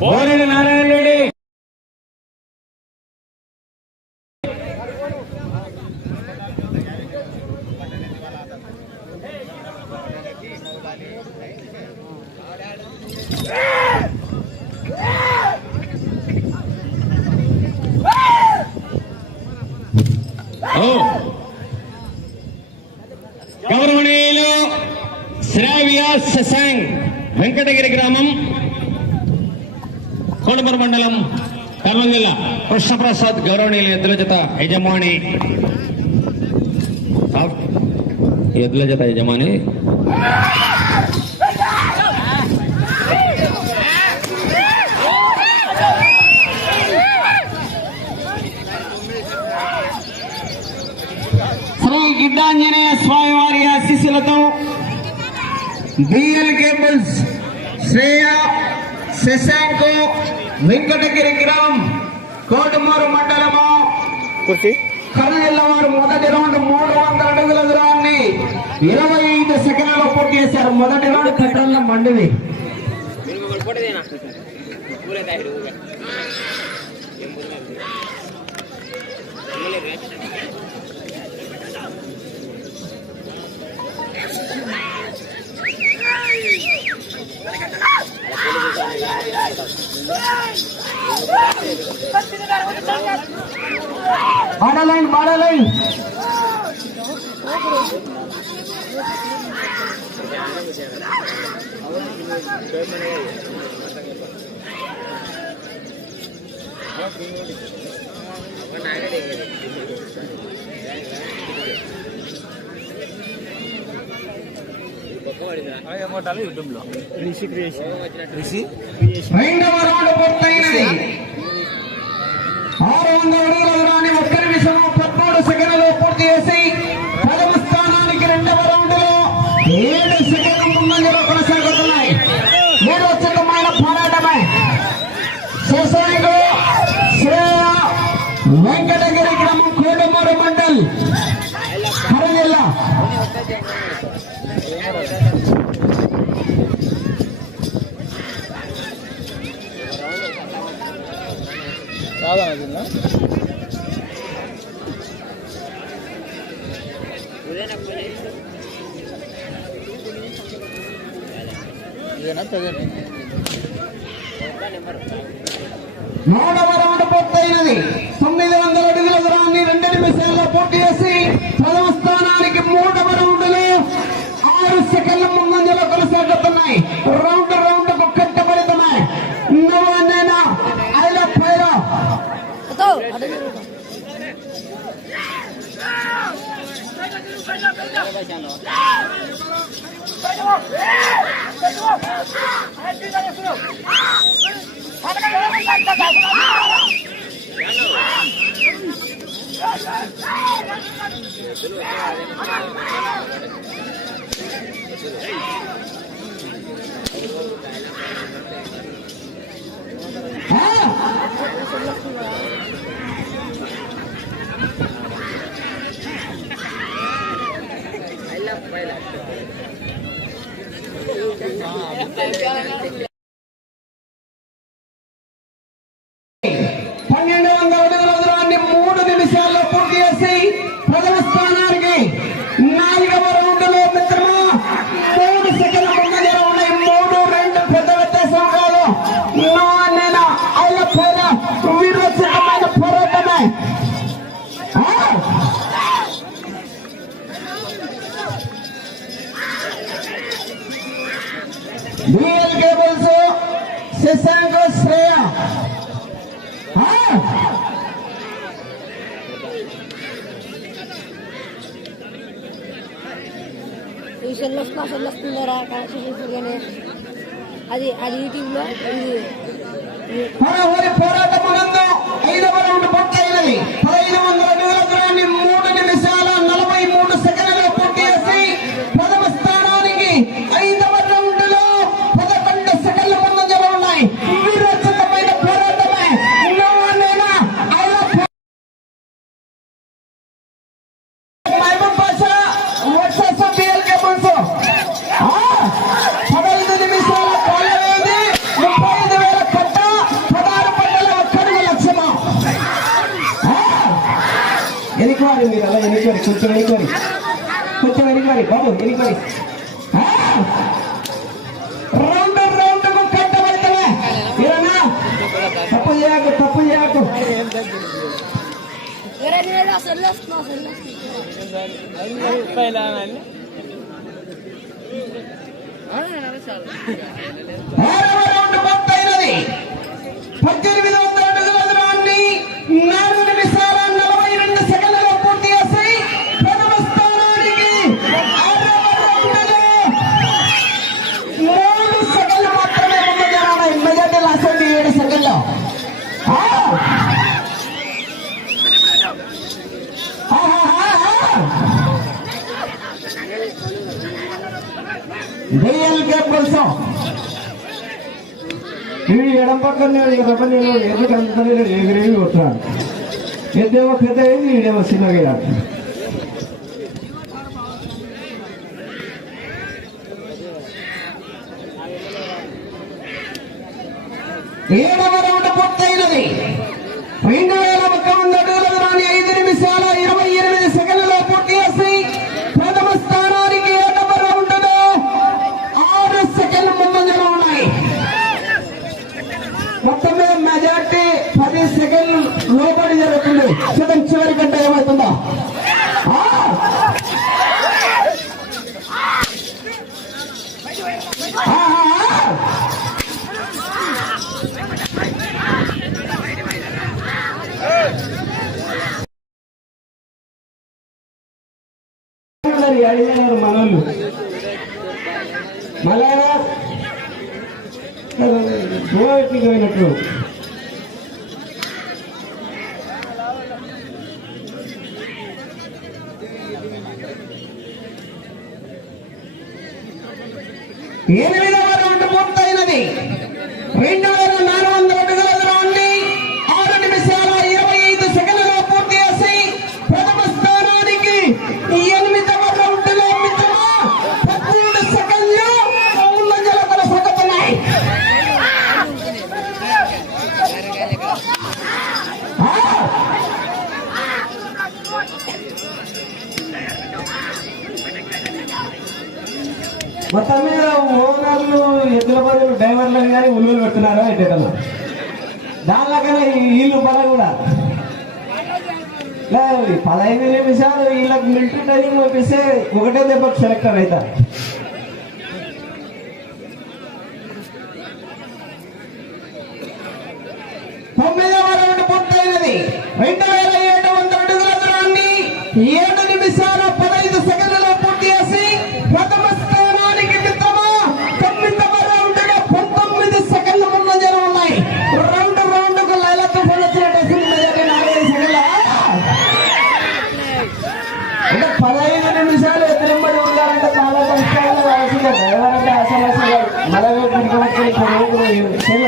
బోరెడ్డి నారాయణ రెడ్డి గౌరవనీయులు శ్రావ్య శశాంక్ వెంకటగిరి గ్రామం కోడమూరు మండలం కర్నూలు జిల్లా కృష్ణప్రసాద్ గౌరవనీయులు ఎద్దుల జత యజమాని శ్రీ గిడ్డాంజనేయ స్వామి వారి ఆశీస్సులతో బిఎల్ కేబుల్స్ శ్రేయ శశాంక్ వెంకటగిరి గ్రామం కోటమూరు మండలము కర్నూలు వారు మొదటి రౌండ్ 300 అడుగుల దూరాన్ని 25 సెకండ్లలో పూర్తి చేశారు. మొదటి రౌండ్ కట్రల్ల మండివి. బాడలైన్ బాడలైన్ రెండవ రౌండ్ పూర్తయినది. 600 అడుగుల దూరాన్ని 1 నిమిషం 13 సెకండ్లలో పూర్తి చేసి 10వ స్థానానికి రెండవ రౌండ్ లో 7 సెకండ్ల ముందంజలో కొనసాగుతున్నాయి. నిరోచకమైన పోరాటమే. శశాంక్ శ్రేయ వెంకటగిరి గ్రామం కోటమూరు మండల్ కర్నూలు జిల్లా. మూడవ రౌండ్ పూర్తయినది. 900 అడుగుల దూరాన్ని 2 నిమిషాల్లో పూర్తి చేసి 10వ స్థానానికి 3వ రౌండ్ లో 6 సెకండ్ల ముందంజలో కొనసాగుతున్నాయి. రౌండ్ రౌండ్ కు కట్టబడుతున్నాయి. నువ్వనేనా అయినా పైరా బిఎల్ కేబుల్స్ శశాంక్ శ్రేయ వస్తుందరా అది యూట్యూబ్ లో పోరాటం 5వ రౌండ్ పూర్తయినది. 1500 అడుగుల దూరాన్ని 3 నిమిషాల 43 సెకండ్లలో పూర్తి చేసి 10వ స్థానానికి 5వ రౌండ్ లో 11 సెకండ్ల ముందంజలో ఉన్నాయి. వీరోచితమైన పోరాటమే. మహబూబ్ బాషా వర్సెస్ వెళ్ళిపోవాలి మీరు అలా వెళ్ళిపోయి కొంచెం వెళ్ళిపోయి బాబు వెళ్ళిపోయి రౌండ్కు కట్టబడతావే ఏనా తప్పు చేయకు రౌండ్ పూర్తయినది 1800 అడుగుల దూరాన్ని 4 నిమిషాల 42 సెకండ్లలో పూర్తి చేసి ప్రథమ స్థానానికి 3 సెకండ్లు మాత్రమే ముందున్నాయి. మెజార్టీ లాస్ట్ 7 సెకండ్లు. కోసం ఈ ఎడం పక్కన ఎందుకు అంత ఎగిరేవి కొట్టాను ఎద్దేమో పెద్ద అయింది ఈడేమో చిన్నగా. ఏడవ రౌండ్ పూర్తయినది. 2051 అడుగుల దూరాన్ని 5 నిమిషాల 28 సెకండ్లలో పూర్తి చేసి ప్రథమ స్థానానికి ఏడవ రౌండ్ లో 6 సెకండ్ల ముందంజలో ఉన్నాయి. మొత్తం మీద మెజార్టీ 10 సెకండ్లు లోపలి జరుగుతుంది. చివరి గంట ఏమవుతుందో అడిగారు మనోళ్ళు మళ్ళా గోవాకి పోయినట్లు. ఎనిమిదవ రౌండ్ పూర్తయినది. 2400 అడుగుల దూరాన్ని 6 నిమిషాల 25 సెకండ్లలో పూర్తి చేసి ప్రథమ స్థానానికి 8వ రౌండ్ లో 13 సెకండ్లు ముందంజలో కొనసాగుతున్నాయి. మొత్తం మీద ఓనర్లు ఎద్దుల బదులు డ్రైవర్లను కానీ ఉలువలు పెడుతున్నారో ఎట్టేటన్నా దానిలాగానే వీళ్ళు బల కూడా 15 నిమిషాలు వీళ్ళకి మిలిటరీ ట్రైనింగ్ పంపిస్తే ఒకటే దెబ్బకు సెలెక్టర్ అవుతారు. తొమ్మిదవ రౌండ్ పూర్తయినది. 2700 అడుగుల దూరాన్ని 7 నిమిషాల 15 సెకండ్లలో పూర్తి చేసి ప్రథమ స్థానానికి 9వ రౌండ్ లో 19 సెకండ్ల ముందంజలో ఉన్నాయి. రౌండ్కు లైలతో వచ్చినట్టు 4 సెకండ్ల అంటే 15 నిమిషాలు ఎదురెంబడి ఉండాలంటే చాలా కష్టాలు అవసరం. డ్రైవర్ అంటే అసలు మలగా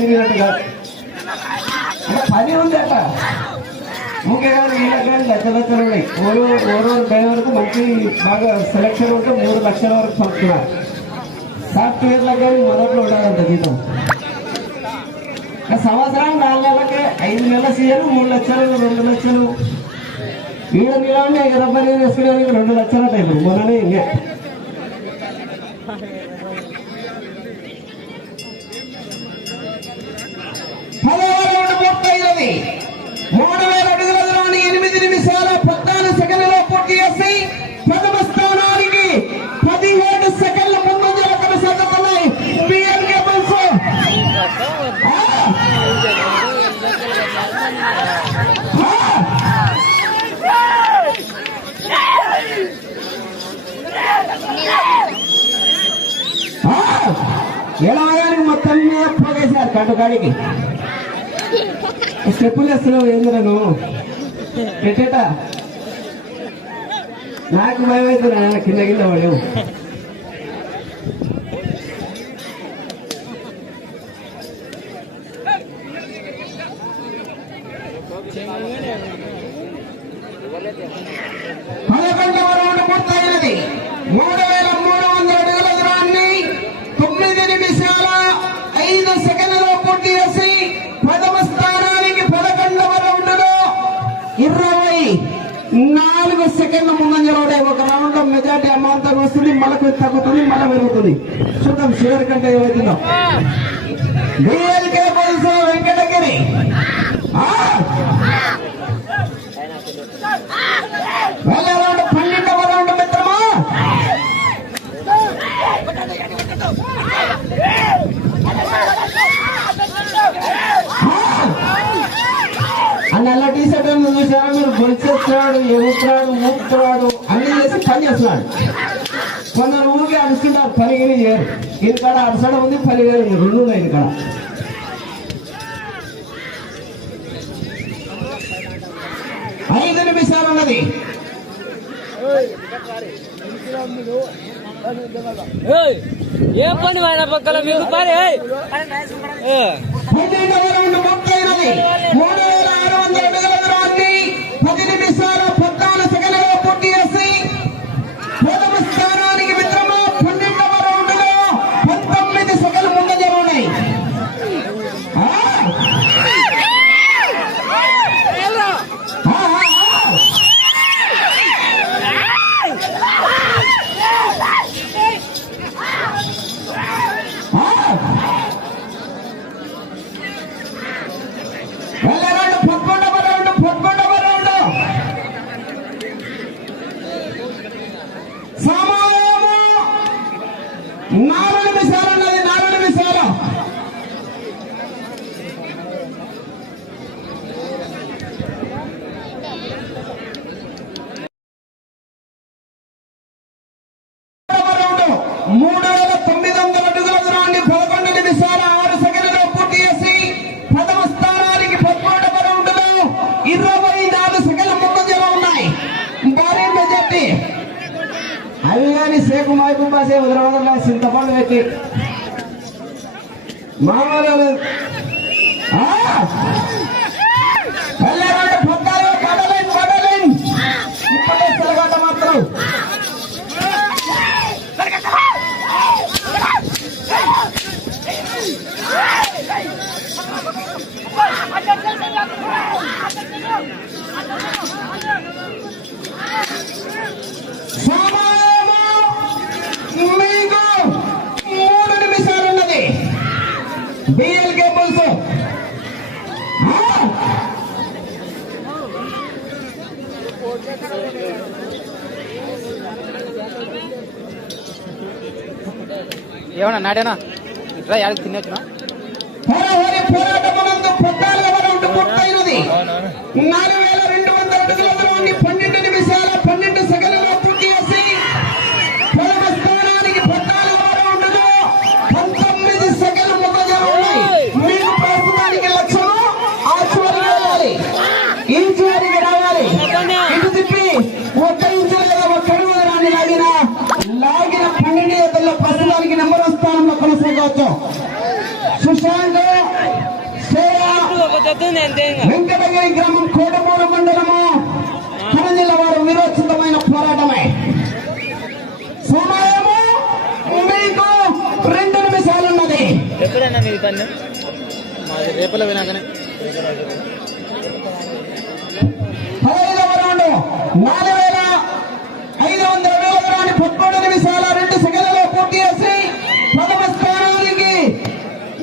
తిరిగినట్టు కాదు అంటే పని ఉంది అట్ట ముఖ్యంగా వీళ్ళకి కానీ లక్షలు ఉన్నాయి. ఓరో డ్రైవర్కు మంచి బాగా సెలక్షన్ ఉంటే 3 లక్షల వరకు పంపుతున్నారు. సాఫ్ట్వేర్లకు కానీ మొదట్లో ఉండాలంట జీతం. సంవత్సరం 4 నెలలకే 5 నెలల సీజన్ 3 లక్షలు 2 లక్షలు ఈడ నిలవన్నీ 20 వేసుకునేందుకు 2 లక్షల టైపు మొన్ననే ఇంకే. పూర్తయినది. 3000 అడుగుల దూరాన్ని 8 నిమిషాల 14 సెకండ్లలో పూర్తి చేసి ప్రథమ స్థానానికి 17 సెకండ్ల ముందంజలో కొనసాగుతున్నాయి. బిఎన్కే బల్స్ ఎలాగానికి మొత్తం మీద పోగేశారు కట్టుకాడికి. స్టెప్పులు వేస్తున్నావు ఏందిరా నువ్వు ఎట్టేట నాకు భయం అవుతున్నా కింద కింద పడేవు. పదకొండవ రౌండ్ పూర్తయినది. 3300 అడుగుల దూరాన్ని 9 నిమిషాల 5 సెకండ్లలో పూర్తి చేసి ప్రథమ స్థానానికి 11వ రౌండ్ లో 24 మెజార్టీ అమాంతం వస్తుంది, మళ్ళీ కొంచెం తగ్గుతుంది, మళ్ళీ పెరుగుతుంది. చూద్దాం చివరి కంటే ఏమవుతుందో. బిఎల్కే బుల్స్ వెంకటగిరి వెళ్ళే రౌండ్ 12వ రౌండ్ మిత్రమా. అన్న ఎలా టీ షర్ట్ చూసారా మీరు? గొలిచేస్తున్నాడు, ఎగుతున్నాడు, ఊపుతున్నాడు, అన్ని చేసి పని చేస్తున్నాడు. కొందరు ఊరికి అరుస్తుంటారు, పనిగిరి చేయరు. ఇక్కడ అరసడ ఉంది, పనిగిరి ఉంది, రెండు ఉన్నాయి ఇక్కడ. ఐదు నిమిషాలు ఉన్నది. ఏం పని ఆయన పక్కల మీకు పని 12వ రౌండ్ పూర్తయినది. 3600 అడుగుల దూరాన్ని 10 నిమిషాల 14 సెకండ్లలో పూర్తి చేసి ప్రథమ స్థానానికి మిత్రము 12వ రౌండ్ లో 19 సెకండ్లు ముందంజలో ఉన్నాయి. సమయము 4 నిమిషాలు ఉన్నది. 4 నిమిషాలు. రౌండ్ 3900 అడుగుల దూరాన్ని 11 నిమిషాల 6 సెకండ్లలో పూర్తి చేసి ప్రథమ స్థానానికి 11వ రౌండ్ లో 24 సెకండ్ల ముందంజలో ఉన్నాయి. భారీ మెజార్టీ. అవి కానీ సేకు మైకు బాసే వదలవదల చింతపండు పెట్టి మామూలు వెళ్ళారంటే పొద్దాలు పడలేం ఇప్పుడే సెలగట మాత్రం. మీకు 3 నిమిషాలు ఉన్నది. బిఎల్కే బుల్స్ ఏమన్నా నాడేనా ఇట్లా యాడికి తినొచ్చునా పోరాటమునందు 14వ రౌండ్ పూర్తయినది. 4200 అడుగుల దూరాన్ని 12 నిమిషాల 12 సెకండ్లలో పూర్తి చేసి ప్రథమ స్థానానికి 14వ రౌండ్ లో 19 సెకండ్లు ముందంజలో ఉన్నాయి. మీకు ప్రస్తుతానికి లక్ష్యం ఆ చివరికి వెళ్ళాలి, ఈ చివరికి రావాలి. ఇటు తిప్పి ఒక్క ఇంచు లేదా ఒక్క అడుగు దూరాన్ని లాగిన 12 ఎత్తుల్లో ప్రస్తుతానికి నెంబర్ స్థానంలో కొనసాగవచ్చు. సుశాంత్ వెంకటగిరి గ్రామం కోటమూరు మండలము కడప జిల్లా వారు విరోచితమైన పోరాటమే. సమయము మీకు 2 నిమిషాలు ఉన్నది. ఎప్పుడైనా మీ పని మాది రేపల వినాకనే 15వ రౌండ్ 4500 అడుగుల దూరాన్ని 11 నిమిషాల 2 సెకండ్లలో పూర్తి చేసి ప్రథమ స్థానానికి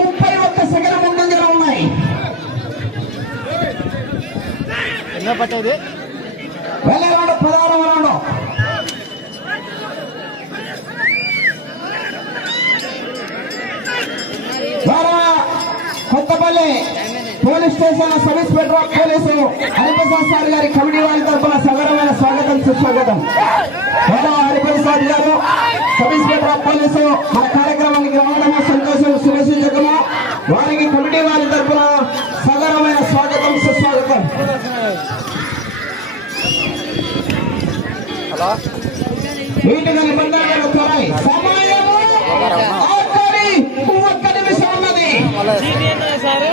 31 సెకండ్ల ముందంజలో ఉన్నాయి. ఎన్నో పట్టేది వెళ్ళే రౌండ్ 16వ round. Kothapalli police station sub inspector police Hariprasad sir గారి కమిటీ వారి తరఫున సగరమైన స్వాగతం సుస్వాగతం. హరిప్రసాద్ గారు సబ్ ఇన్స్పెక్టర్ పోలీసు మన కార్యక్రమానికి రావడం సంతోషం సునిశ్చితము. వారికి కమిటీ వారి తరఫున సగరమైన స్వాగతం సుస్వాగతం. వీటిని నిబంధనలు కోరాయి. సమయము 1 నిమిషం ఉన్నది. సార్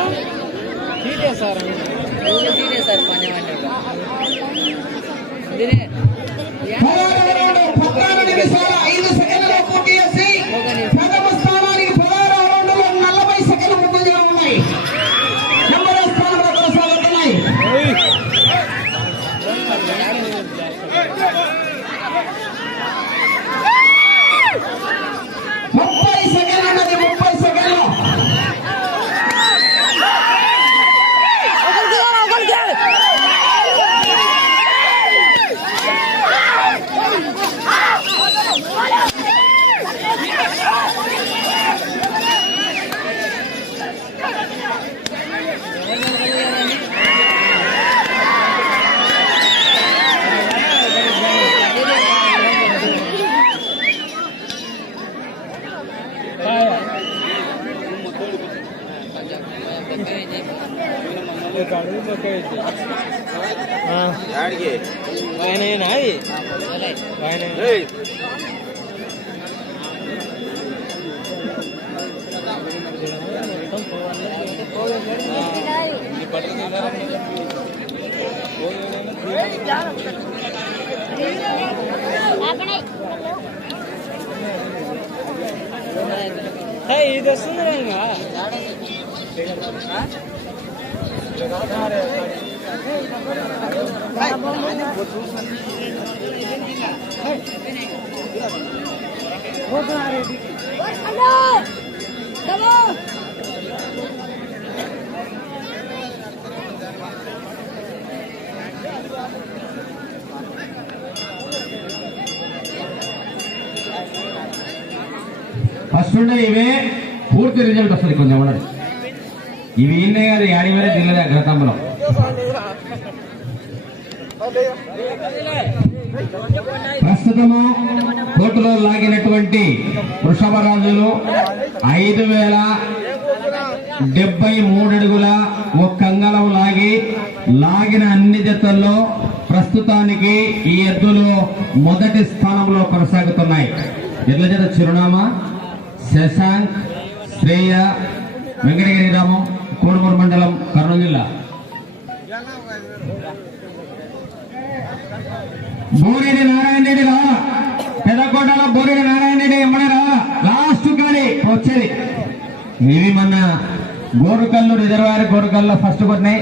14 నిమిషాల 5 సెకండ్లలో పూర్తి చేసి ప్రథమ స్థానానికి 16వ రౌండ్ లో 40 సెకండ్లు ముందంజలో ఉన్నాయి. నెంబర్ స్థానంలో కొనసాగుతున్నాయి. ఇది వస్తుంది ఫస్ట్ ఉండే ఇవే పూర్తి రిజల్ట్ వస్తుంది కొంచెం ఉన్నది ఇవి ఇన్నే కాదు యాడి వేరే జిల్లా గతంలో ప్రస్తుతము కోర్టులో లాగినటువంటి వృషభరాజులు 5073 అడుగుల 1 అంగళం లాగిన అన్ని జతల్లో ప్రస్తుతానికి ఈ ఎద్దులు మొదటి స్థానంలో కొనసాగుతున్నాయి. ఎడ్ల జత చిరునామా శశాంక్ శ్రేయ వెంకటగిరి గ్రామం కోడుమూరు మండలం కర్నూలు జిల్లా. బోరేడి నారాయణ రెడ్డి రా పెదకోటలో బోరేడి నారాయణ రెడ్డి ఎమ్మడే రా లాస్ట్ గాడి వచ్చేది ఇవి మన గోరుకల్లు రిజర్వాయర్ గోరుకల్లో ఫస్ట్ కొట్టినాయి.